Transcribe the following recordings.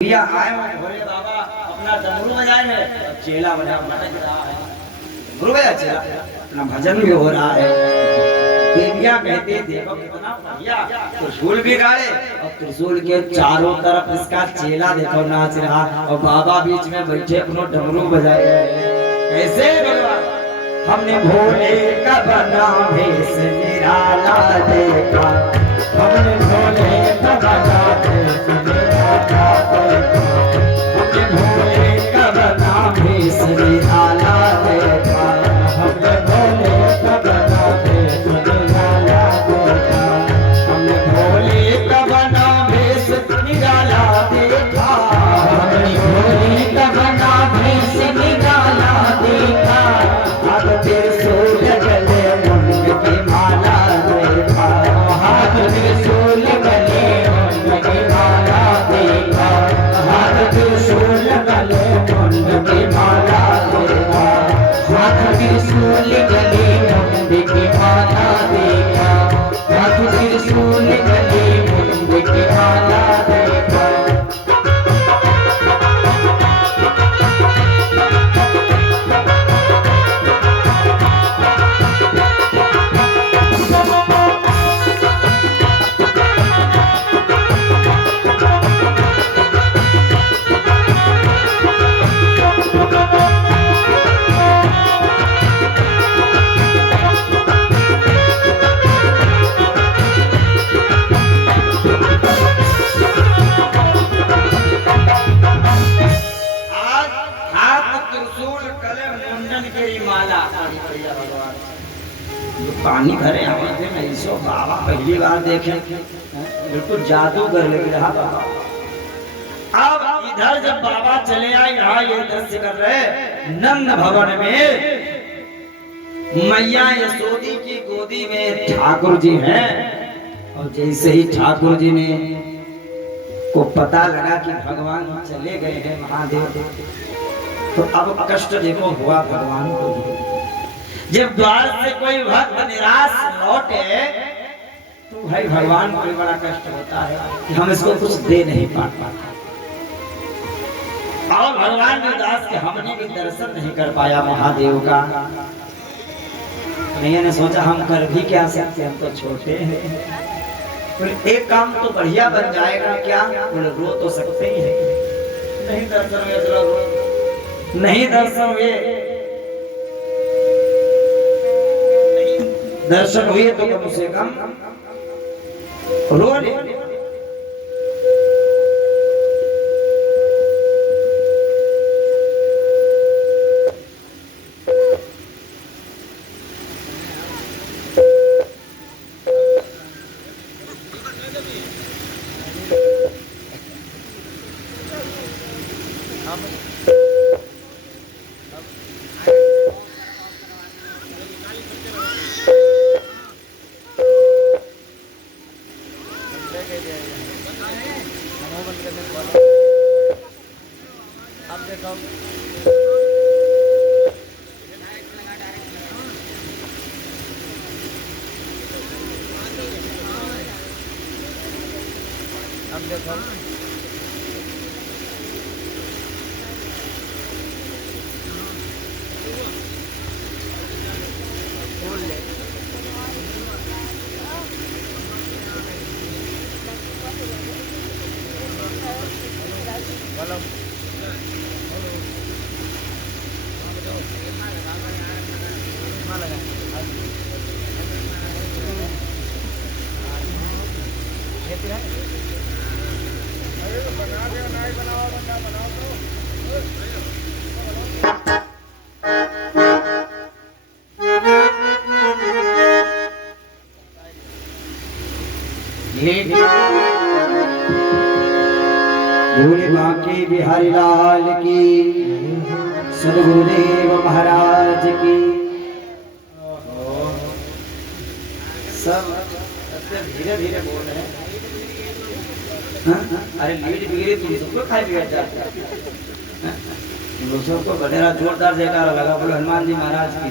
भैया आए भोले बाबा अपना डमरू बजाए है, चेला बजा भटक रहा है। डमरू बजा चेला अपना भजन भी हो रहा है। देविया कहते देखो कितना बढ़िया त्रिशूल भी गाड़े और त्रिशूल के चारों तरफ इसका चेला देखो नाच रहा और बाबा बीच में बैठे अपनो डमरू बजाए। कैसे भगवान हमने भोले का बना भेष निराला देखा, हमने भोले का बना भेष निराला हमने भोले का बना भेष निराला देखा, हमने भोले का बना भेष निराला देखा, हमने भोले का बना भेष निराला देखा, हमने भोले का बना भेष निराला देखा। हाथ त्रिशूल गले मुंड की माला देखा, हाथ त्रिशूल गले मुंड की माला देखा, हाथ त्रिशूल गले मुंड की माला देखा, हाथ त्रिशूल गले मुंड की माला देखा, हाथ त्रिशूल गले मुंड की माला देखा। पानी भरे आवाज में ऐसो बाबा पहली बार देखे, बिल्कुल जादूगर लग रहा बाबा। अब इधर जब बाबा चले आए यहाँ ये दृश्य कर रहे नंद भवन में मैया यशोदी की गोदी में ठाकुर जी हैं। और जैसे ही ठाकुर जी ने को पता लगा कि भगवान चले गए हैं महादेव, तो अब कष्ट देखो हुआ भगवान को। जब द्वार से कोई भक्त निराश लौटे तो भाई भगवान को बड़ा कष्ट होता है कि हम इसको कुछ दे नहीं पाते। और भगवान ने दास के हमने भी दर्शन नहीं कर पाया महादेव का। मैंने ने सोचा हम कर भी क्या सकते, हम तो छोटे हैं। एक काम तो बढ़िया बन जाएगा, क्या बोले रो तो सकते ही है। नहीं दर्शन हुए तो नहीं दर्शन हुए, दर्शन हुए तो कम से कम रो ले। अब देखो अब देखो खोल ले बोलो भोले बांके बिहारी लाल की, सदगुरुदेव महाराज की। सब धीरे धीरे बोल रहे हैं। अरे लीड बिगड़ी तुम सबको खाई बिगड़ जाते हैं। तुम सबको बड़ेरा जोरदार जयकारा लगा, बोले हनुमान जी महाराज की।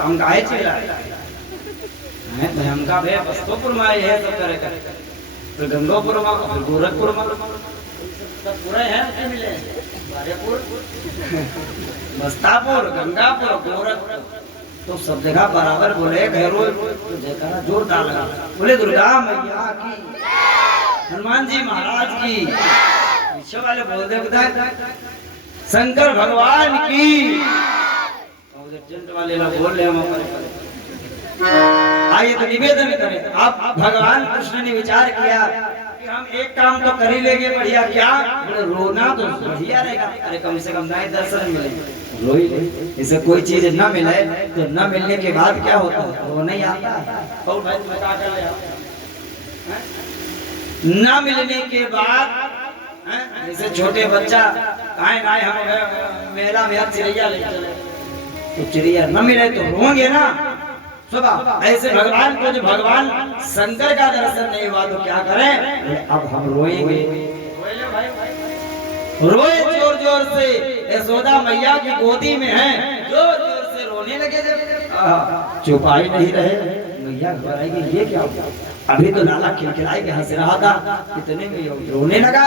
हम गाय चिल्ला हमका भे बस्तोपुर में है सब करे तो गंगापुर में, गोरखपुर में सब पूरे हैं कि मिले, बारेपुर, मस्तापुर, गंगापुर, गोरखपुर, तो सब जगह बराबर बोले घरों तो जयकारा जोरदार लगा। बोले दुर्गा मैया की, हनुमान जी महाराज की, पीछे वाले बोल दे बताए शंकर भगवान की, और टेंट वाले लोग बोल रहे हम। आइए तो निवेदन करें, आप भगवान कृष्ण ने विचार किया कि हम एक काम तो कर ही लेंगे बढ़िया, क्या रोना तो बढ़िया रहेगा, अरे कम से कम नहीं दर्शन मिले, रो ही ले। इसे कोई चीज न मिले तो न मिलने के बाद क्या होता है, रोना ही आता है। और भाई तुम क्या कर रहे हो, न मिलने के बाद जैसे छोटे बच्चा आए हम मेला में चिड़िया ले चले, तो चिड़िया न मिले तो रोएंगे ना सुबह। ऐसे भगवान को, जो भगवान शंकर का दर्शन नहीं हुआ तो क्या करें, अब हम रोएंगे। रोए जोर जोर से, यशोदा मैया की गोदी में है, जोर जोर से रोने लगे। जब चुपाई नहीं रहे, मैया घबराएगी ये क्या हुआ, अभी तो लाला खिलखिलाई के हंस रहा था, इतने में रोने लगा।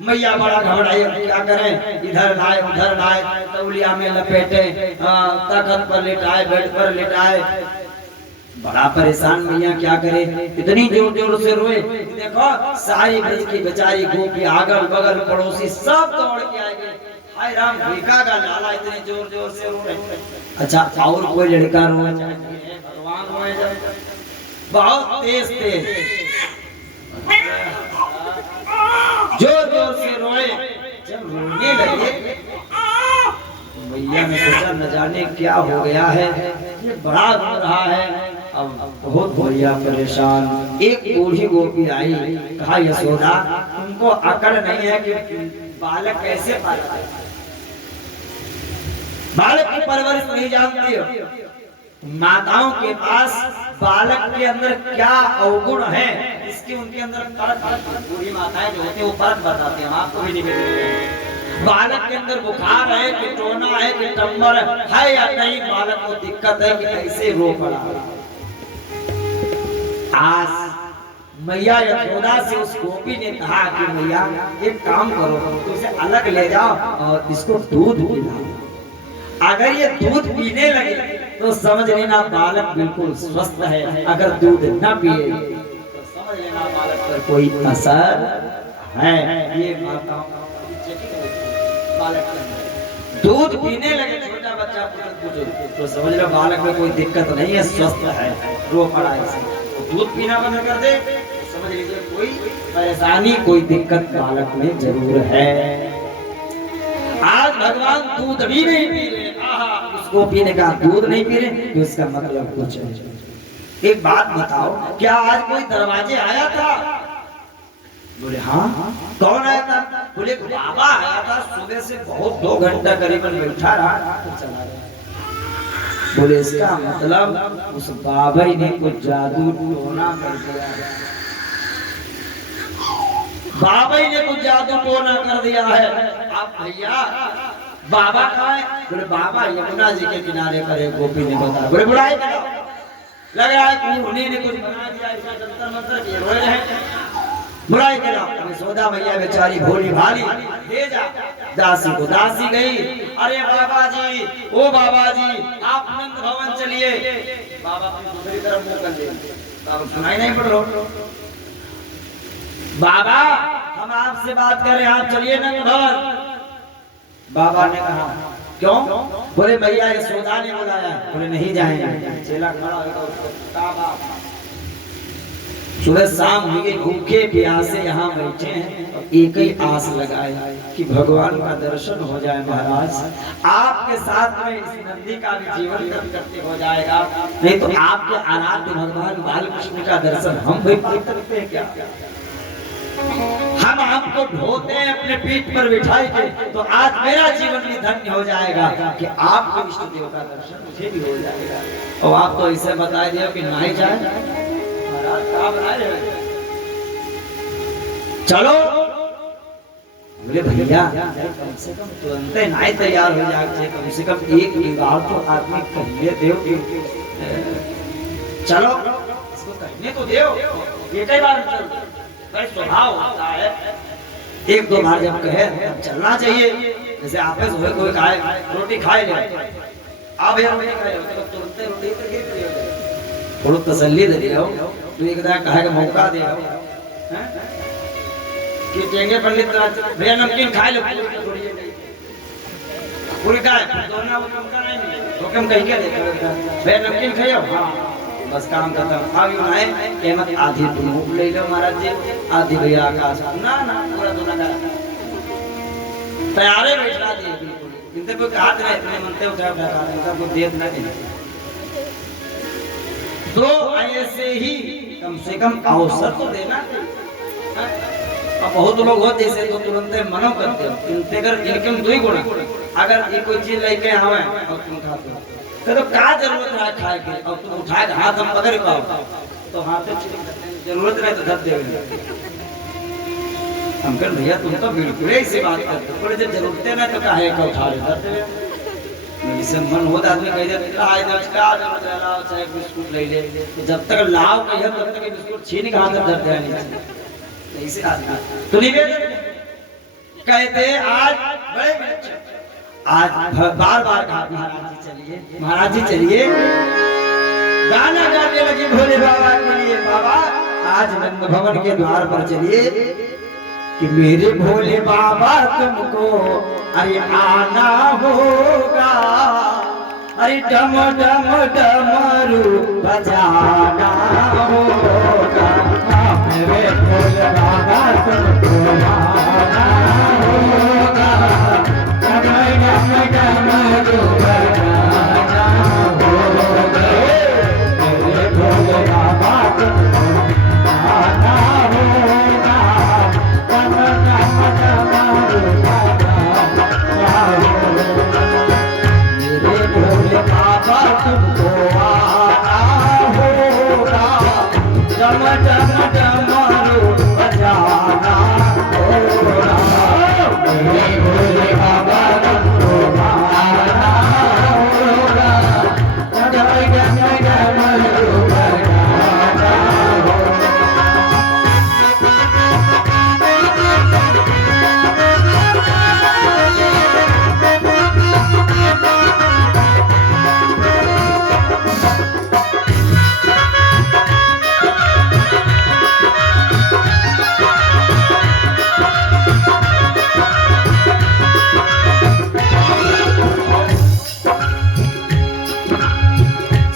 मैया बड़ा घबराई, क्या करें, इधर लाए उधर लाए, तौलिया में लपेटे, तख्त पर लिटाए, बेड पर लिटाए, बड़ा परेशान मैया क्या करे, इतनी जोर जोर से रोए। देखो सारी ब्रज की बेचारी गोपी, अगल बगल पड़ोसी सब दौड़ के आए गए, हाय राम भीखा का लाला इतने जोर जोर से रो रहे। अच्छा और कोई लड़का रोए, भगवान रोए बहुत तेज तेज, जोर जोर से रोए। जब रोने लगे मैया ने सोचा न जाने क्या हो गया है, ये बड़ा रो रहा है। अब बहुत मैया परेशान। एक बूढ़ी गोपी आई, कहा यशोदा तुमको अकल नहीं है कि बालक कैसे पालता है, बालक की परवरिश नहीं जानती हो, माताओं के पास बालक के अंदर क्या अवगुण है, इसके उनके अंदर परख, बूढ़ी माताएं जो होती है वो परख बताते हैं, आपको भी निवेदन। बालक के अंदर बुखार है कि टोना है कि टंबर है या नहीं, बालक को दिक्कत है कि कैसे रो पड़ा। आज मैया यशोदा से उस गोपी ने कहा कि मैया एक काम करो, तो इसे अलग ले जाओ और इसको दूध पिलाओ, अगर ये दूध पीने लगे तो समझ लेना बालक बिल्कुल स्वस्थ है, अगर दूध न पिए तो समझ लेना बालक पर कोई असर है। ये माताओं बालक दूध पीने लगे, छोटा बच्चा तो समझ लो बालक में कोई दिक्कत नहीं है, स्वस्थ है, रो पड़ा है, दूध पीना बंद कर दे तो समझ लीजिए कोई परेशानी कोई दिक्कत बालक में जरूर है। आज भगवान दूध भी नहीं पी रहे, उसको पीने का दूध नहीं पी रहे तो इसका मतलब कुछ है। एक बात बताओ, क्या आज कोई दरवाजे आया था? बोले हाँ। कौन आया था? बोले बाबा आया था, सुबह से बहुत 2 घंटा करीबन बैठा रहा, चला गया। बोले इसका मतलब उस बाबा ही ने कुछ जादू टोना कर दिया, बाबा ही ने कुछ जादू टोना कर दिया है। आप भैया बाबा कहाँ है? बोले बाबा यमुना जी के किनारे पर है, गोपी ने बताया। बोले बुढ़ाई लग रहा है उन्हीं ने कुछ बना दिया, इसका जंतर मंतर किए रोए रहे, बुराई करा। यशोदा मैया बेचारी भोली भाली ले जा दासी को, दासी गई, अरे बाबा जी, ओ बाबा जी आप नंद भवन चलिए। बाबा दूसरी तरफ मुंह कर दिया, बाबा सुनाई नहीं पड़ रहा, बाबा हम आपसे बात कर रहे हैं, आप चलिए नंद भवन। बाबा ने कहा क्यों? बोले भैया यशोदा ने बुलाया। बोले नहीं जाएंगे। चेला खड़ा होगा, सुबह शाम हुई, भूखे प्यासे यहाँ बैठे हैं, एक ही आस लगाए कि भगवान का दर्शन हो जाए। महाराज आपके साथ में इस नंदी का भी जीवन करते हो जाएगा, नहीं तो आपके आराध्य भगवान बालकृष्ण का दर्शन हम भी पा सकते हैं क्या? हम आपको ढोते हैं अपने पीठ पर बिठाई के, तो आज मेरा जीवन भी धन्य हो जाएगा कि आपके इष्ट देव का दर्शन मुझे भी हो जाएगा। और आप तो इसे बता दिया कि नहीं जाए, चलो। बोले भैया कम से कम तुरंत नहीं तैयार हो जाए, कम से कम एक बार तो आदमी कहने दो, चलो इसको कहने तो दो, एक ही बार चल। का स्वभाव होता है। एक दो बार जब कहे तब चलना चाहिए। जैसे आपस हुए कोई खाए रोटी खाए ले आप यार रोटी खाए तो तुरंत रोटी तो गिर गई थोड़ा तसल्ली दे दियो तो एक दा कहे का मौका दे हैं कि टेंगे पंडित भैया नमकीन खाए लो पूरी खाए दोनों उनका नहीं मिले तो हम कहीं क्या देते भैया नमकीन खाइयो हां बस काम खत्म। अब यूं है कीमत आधी तुम ले लो महाराज जी आधी भैया आकाश ना ना पूरा दोनों का तैयारे बैठा दिए बिल्कुल इनसे कोई कहा नहीं इतने मनते उठा उठा इनका कोई देत नहीं तो ऐसे ही कम से कम अवसर तो देना चाहिए। अब बहुत लोग होते जैसे तो तुरंत मनो करते हो इनते कर इनके में दो ही गुण अगर ये कोई चीज लेके आवे और तुम खाते हो तो क्या जरूरत है खाए के और तुम उठाए हाथ हम पकड़ पाओ तो हाथ जरूरत नहीं तो धर देंगे हम कर भैया तुम तो बिल्कुल ऐसी बात करते हो पर जब जरूरत है ना तो काहे का उठा ले धर दे जिसे मन होता आदमी कह दे आज क्या जरूरत है लाओ चाहे बिस्कुट ले ले तो जब तक लाओ कहिए तब तक बिस्कुट छीन के हाथ में धर दे नहीं ऐसे आदमी तो निवेदन कहते आज बड़े आज बार बार कहा महाराज जी चलिए गाना गाने लगे भोले बाबा के लिए बाबा आज नंद भवन के द्वार पर चलिए कि मेरे भोले बाबा तुमको अरे आना होगा अरे डम डम डमरू बजाना होगा मेरे भोले बाबा तुमको आना होगा डम डम डमरू बजाना होगा मेरे भोले बाबा तुमको आना होगा डम डम डमरू बजाना होगा मेरे भोले बाबा तुमको आना होगा डम डम डमरू बजाना होगा मेरे भोले बाबा तुमको आना होगा डम डम डमरू बजाना होगा।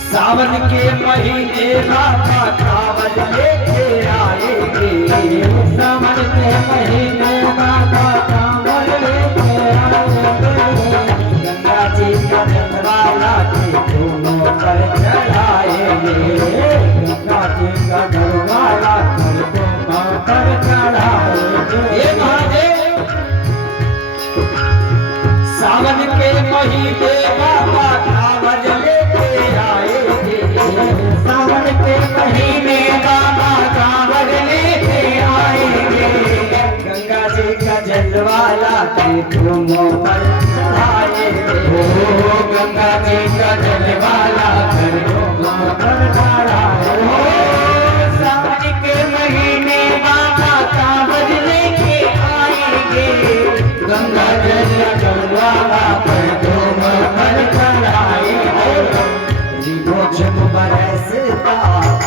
सावन के महीने बाबा कांवड़ लेके आएंगे सावन के महीने बाबा कांवड़ लेके आएंगे गंगा जी का जलवाला के दोनों पर चढ़ाएंगे गंगा जी का जलवाला के दोनों पर चढ़ाएंगे ये महादेव सावन के महीने बाबा कांवड़ लेके सावन के महीने बाबा कांवड़ लेके आएंगे गंगा जी का जलवाला के दोनों पर चढ़ाएंगे गंगा जी का जलवाला के दोनों पर चढ़ाएंगे सावन के महीने बाबा कांवड़ लेके आएंगे गंगा जी का जलवाला के दोनों पर चढ़ाएंगे जब बरसता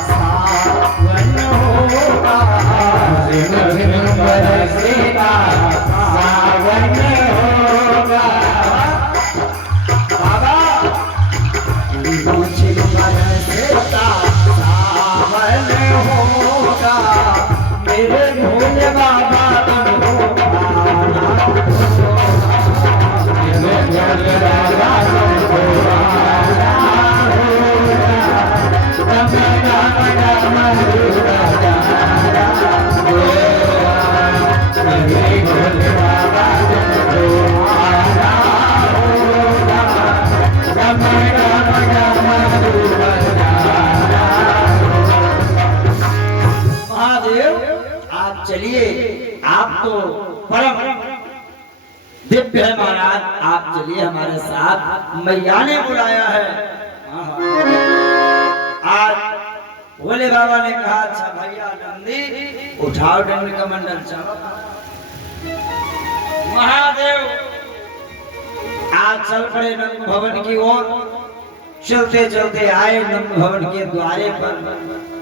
सावन होगा जब बरसता सावन होगा बाबा जब बरसता सावन होगा मेरे भोले बाबा तुमको आना होगा मेरे भोले बाबा तुमको आना महादेव आप चलिए आप तो परम दिव्य है महाराज आप चलिए हमारे साथ मैया ने बुलाया है आज भोले बाबा ने कहा अच्छा भैया नंदी उठाओ दंड कमंडल चलो। महादेव आज चल पड़े नंद भवन की ओर। चलते चलते आए नंद भवन के द्वारे पर।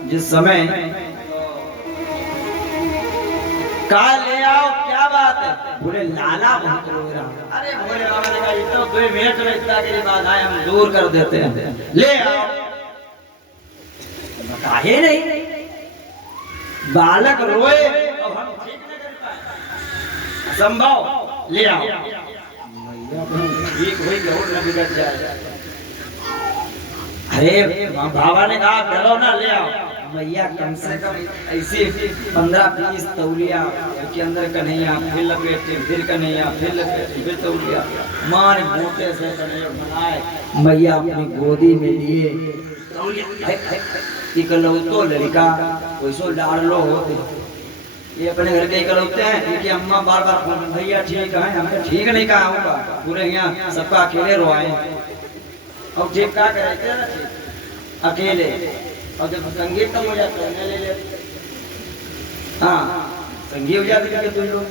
जिस समय कहा ले आओ क्या बात है? बोले लाला बहुत रो रहा। अरे भोले बाबा ने कहा ये तो 2 मिनट में इतना के बाद आए हम दूर कर देते हैं, ले आओ। काहे नहीं बालक रोए अब हम ठीक नहीं कर पाए, संभव ले आओ। ठीक हुई और न बिगड़ जाए। अरे बाबा ने कहा डरो ना ले आओ। मैया कम से कम ऐसे 15-20 तौलिया के अंदर कन्हैया फिर लपेटे फिर कन्हैया फिर लपेटे फिर तौलिया मार मोटे से कन्हैया बनाए मैया अपनी गोदी में लिए तौलिया इकलौतो लड़का वैसो लाड़ लो होते। ये अपने घर के इकलौते हैं क्योंकि अम्मा बार बार फोन भैया ठीक है, हमने ठीक नहीं कहा होगा, पूरे यहाँ सबका अकेले रोआए। अब ठीक क्या करे अकेले, और जब संगीत कम हो जाता है ले ले हाँ संगीत हो जाती है तुम लोग।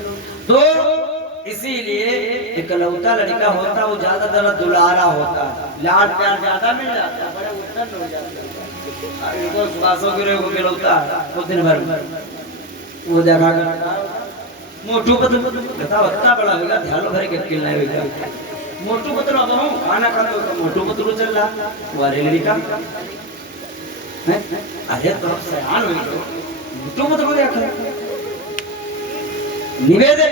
तो इसीलिए इकलौता लड़का होता वो ज्यादा ज्यादा दुलारा होता, लाड प्यार ज्यादा मिल जाता, बड़े उत्तम हो जाता। इनको सुहासों के को इकलौता वो दिन भर वो देखा मोटू पत्र बता बड़ा होगा ध्यान भर के खेलना है। मोटू पत्र खाना खाते हो मोटू पत्र चल रहा वारे लड़का अरे तो सयान हुई तो मोटू पत्र को देखा निवेदन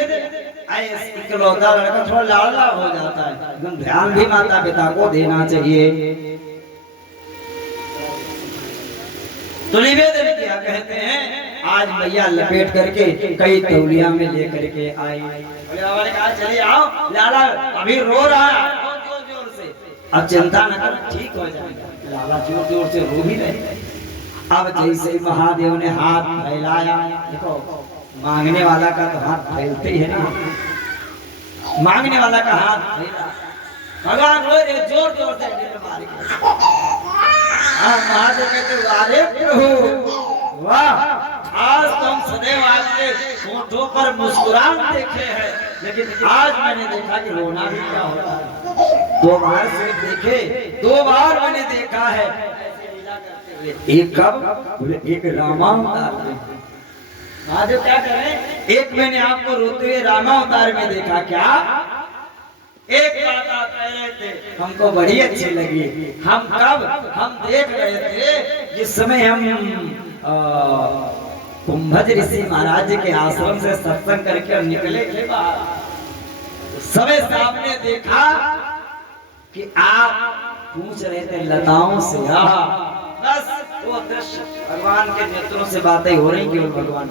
इकलौता लड़का थोड़ा लाडला हो जाता है, एकदम ध्यान भी माता पिता को देना चाहिए। तो निवेदन किया कहते हैं आज मैया लपेट करके कई तौलिया में लेकर के आई। बाबा ने कहा चलिए आओ लाला अभी रो रहा है जोर जोर से, अब चिंता न कर ठीक हो जाएगा। लाला जोर जोर से रो भी रहे। अब जैसे महादेव ने हाथ फैलाया, देखो मांगने वाला का तो हाथ फैलते ही है ना, मांगने वाला का हाथ फैला भगवान रो रहे जोर जोर से मार के। महादेव कहते अरे प्रभु वाह आज तुम सदैव आपके होठों पर मुस्कुराहट देखे हैं, लेकिन आज मैंने देखा कि रोना भी क्या होता है। 2 बार से देखे, 2 बार मैंने देखा है। एक कब बोले एक रामावतार में। महादेव क्या करें, एक मैंने आपको रोते हुए रामावतार में देखा। क्या एक बात आप कह रहे थे हमको बड़ी अच्छी लगी। हम कब हम देख रहे थे जिस समय हम कुंभज ऋषि महाराज के आश्रम से सत्संग करके निकले थे बाहर, सबे सामने देखा कि आप पूछ रहे थे लताओं से। बस वो दृश्य भगवान के नेत्रों से बातें हो रही केवल भगवान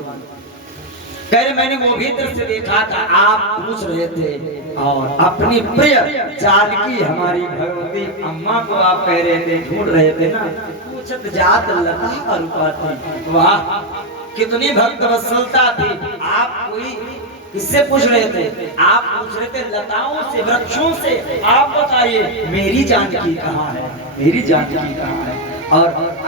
कह रहे मैंने वो भी दृश्य देखा था। आप पूछ रहे थे और अपनी प्रिय जानकी हमारी भगवती अम्मा को आप कह रहे थे ढूंढ रहे थे ना, पूछत जात लता रूपा थी। वाह कितनी भक्त वत्सलता थी। आप कोई किससे पूछ रहे थे? आप पूछ रहे थे लताओं से वृक्षों से। आप बताइए मेरी जानकी कहाँ है, मेरी जानकी कहाँ है। और